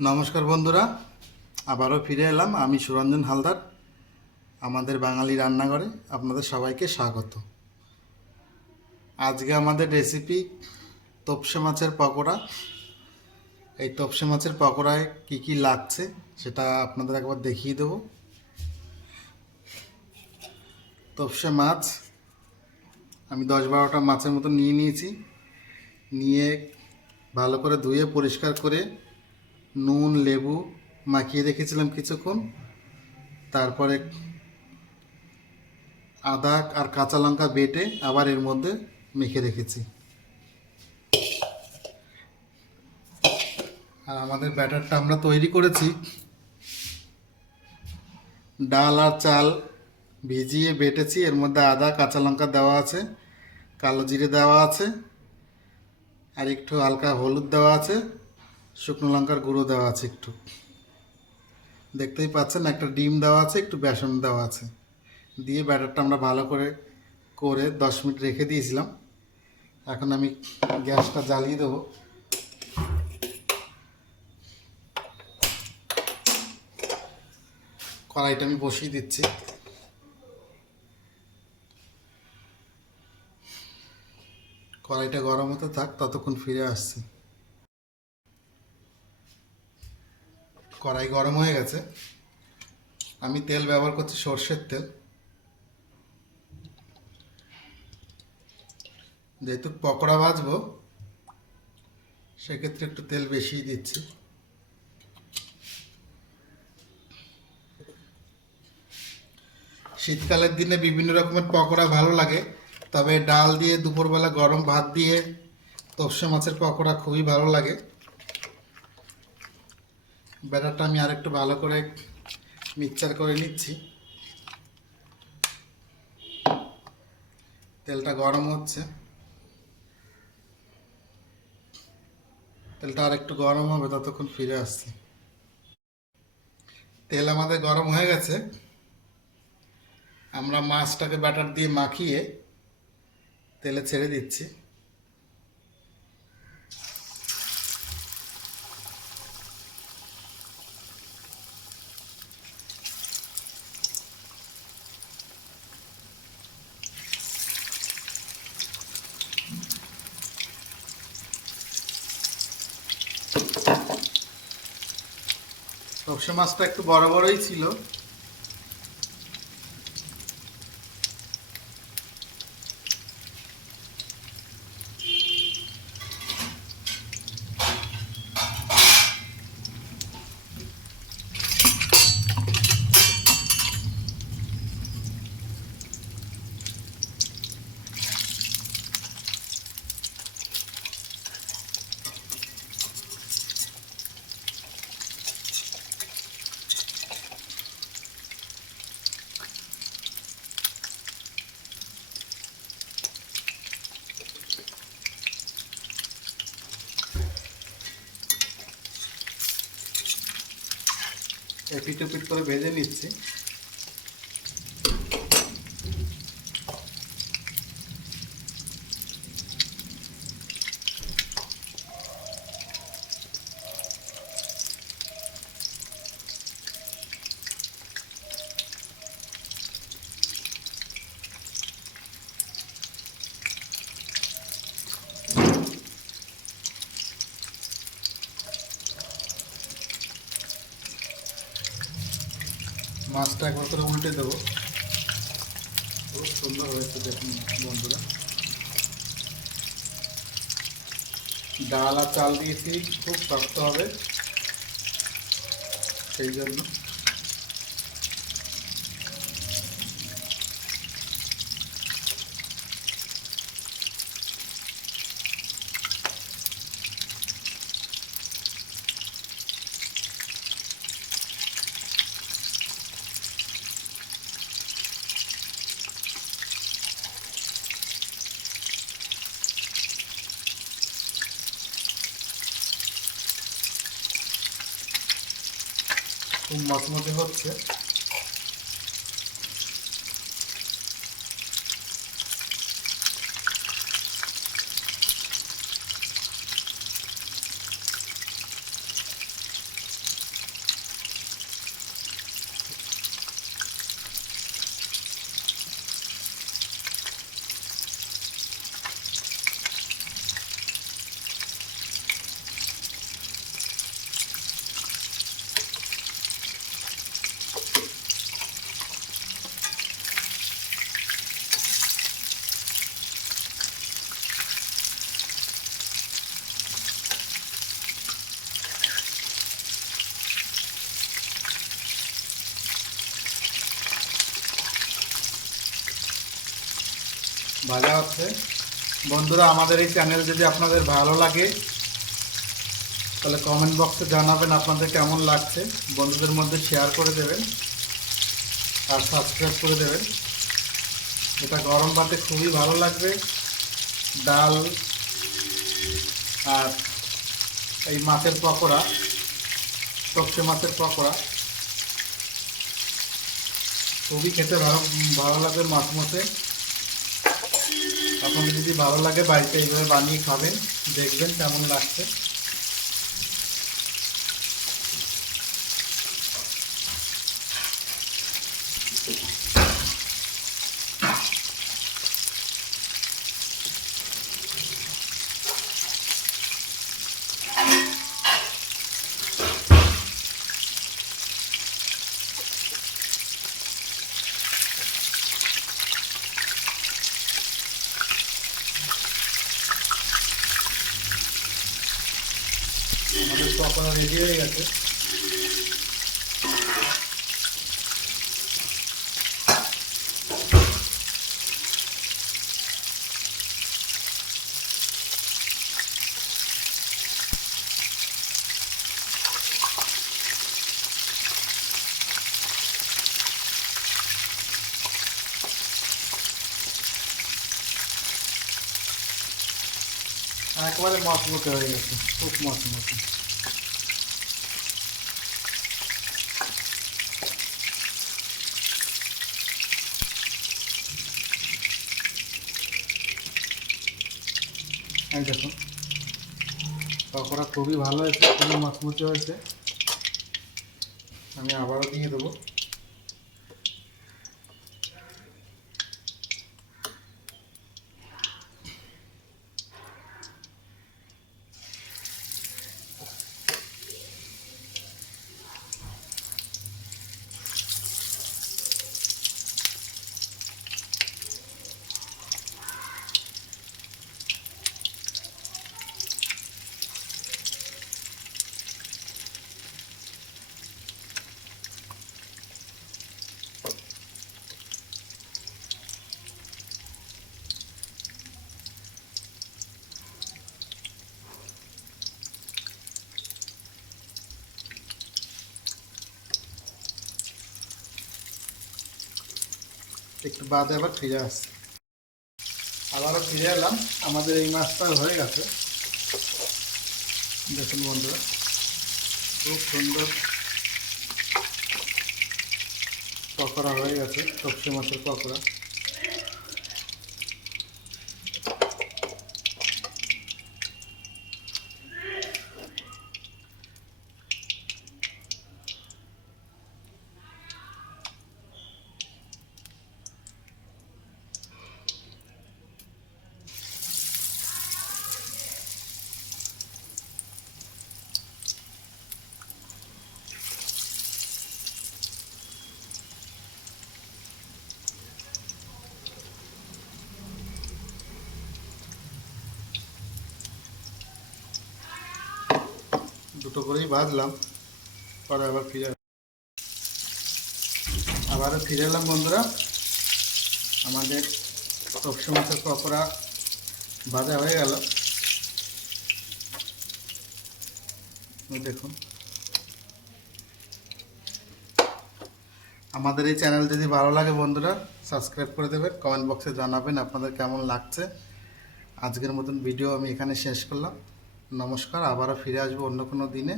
নমস্কার বন্ধুরা, আবারও ফিরে এলাম। আমি সুরঞ্জন হালদার, আমাদের বাঙালি রান্নাঘরে আপনাদের সবাইকে স্বাগত। আজকে আমাদের রেসিপি তপসে মাছের পকোড়া। এই তপসে মাছের পকোড়ায় কি কি লাগছে সেটা আপনাদের একবার দেখিয়ে দেব। তপসে মাছ, আমি দশ বারোটা মাছের মতো নিয়ে নিয়েছি। নিয়ে ভালো করে ধুয়ে পরিষ্কার করে নুন, লেবু মাখিয়ে রেখেছিলাম কিছুক্ষণ। তারপরে আদা আর কাঁচা লঙ্কা বেটে আবার এর মধ্যে মেখে রেখেছি। আর আমাদের ব্যাটারটা আমরা তৈরি করেছি। ডাল আর চাল ভিজিয়ে বেটেছি। এর মধ্যে আদা, কাঁচা লঙ্কা দেওয়া আছে, কালো জিরে দেওয়া আছে, আর একটু হালকা হলুদ দেওয়া আছে। শুকনো লঙ্কার গুঁড়ো দেওয়া আছে একটু। দেখতেই পাচ্ছেন, একটা ডিম দেওয়া আছে, একটু বেসন দেওয়া আছে। দিয়ে ব্যাটারটা আমরা ভালো করে করে দশ মিনিট রেখে দিয়েছিলাম। এখন আমি গ্যাসটা জ্বালিয়ে দেবো। কড়াইটা আমি বসিয়ে দিচ্ছি। কড়াইটা গরম হতে থাক, ততক্ষণ ফিরে আসছি। কড়াই গরম হয়ে গেছে। আমি তেল ব্যবহার করছি সর্ষের তেল। যেহেতু পকোড়া ভাজবো, সেক্ষেত্রে একটু তেল বেশিই দিচ্ছি। শীতকালের দিনে বিভিন্ন রকমের পকোড়া ভালো লাগে, তবে ডাল দিয়ে দুপুরবেলা গরম ভাত দিয়ে তপসে মাছের পকোড়া খুবই ভালো লাগে। ব্যাটারটা আমি আরেকটু ভালো করে মিক্সচার করে নিচ্ছি। তেলটা গরম হচ্ছে। তেলটা আর একটু গরম হবে ততক্ষণ ফিরে আসছি। তেল আমাদের গরম হয়ে গেছে। আমরা মাছটাকে ব্যাটার দিয়ে মাখিয়ে তেলে ছেড়ে দিচ্ছি। সবসে মাছটা একটু বড় বড়ই ছিল। এপিট পিঠ করে ভেজে নিচ্ছি। মাছটা একবার করে উল্টে দেবো। খুব সুন্দর হয়েছে দেখুন বন্ধুরা। ডাল আর চাল দিয়েছি, খুব শক্ত হবে। সেই জন্য। খুব মচমচে হচ্ছে। ভাজা হচ্ছে। বন্ধুরা, আমাদের এই চ্যানেল যদি আপনাদের ভালো লাগে, তাহলে কমেন্ট বক্সে জানাবেন আপনাদের কেমন লাগছে। বন্ধুদের মধ্যে শেয়ার করে দেবেন আর সাবস্ক্রাইব করে দেবেন। এটা গরম ভাতে খুবই ভালো লাগবে। ডাল আর এই মাছের পকোড়া টপসে মাছের পকোড়া, খুবই খেতে ভালো ভালো লাগে মাছ মতে আপনাদের যদি ভালো লাগে বাড়িতে এইভাবে বানিয়ে খাবেন দেখবেন কেমন লাগছে আমাদের পকোড়া রেডি হয়ে গেছে একেবারে মশমতে হয়ে গেছে, খুব মশমতে এই দেখুন পকোড়া খুবই ভালো হয়েছে, খুবই মচমচে হয়েছে। আমি আবারও দিয়ে দেবো। একটু বাদে আবার ফিরে আসছে। আবারও ফিরে এলাম। আমাদের এই মাছটা হয়ে গেছে। দেখুন বন্ধুরা, খুব সুন্দর পকোড়া হয়ে গেছে, সবজি মাছের পকোড়া। দুটো করেই ভাজলাম পরে আবার ফিরে আবারও ফিরে এলাম বন্ধুরা। আমাদের সবসময় মাছের পকোড়া ভাজা হয়ে গেল। দেখুন। আমাদের এই চ্যানেল যদি ভালো লাগে বন্ধুরা, সাবস্ক্রাইব করে দেবেন, কমেন্ট বক্সে জানাবেন আপনাদের কেমন লাগছে। আজকের মতন ভিডিও আমি এখানে শেষ করলাম। নমস্কার আবারও ফিরে আসব অন্য কোনো দিনে।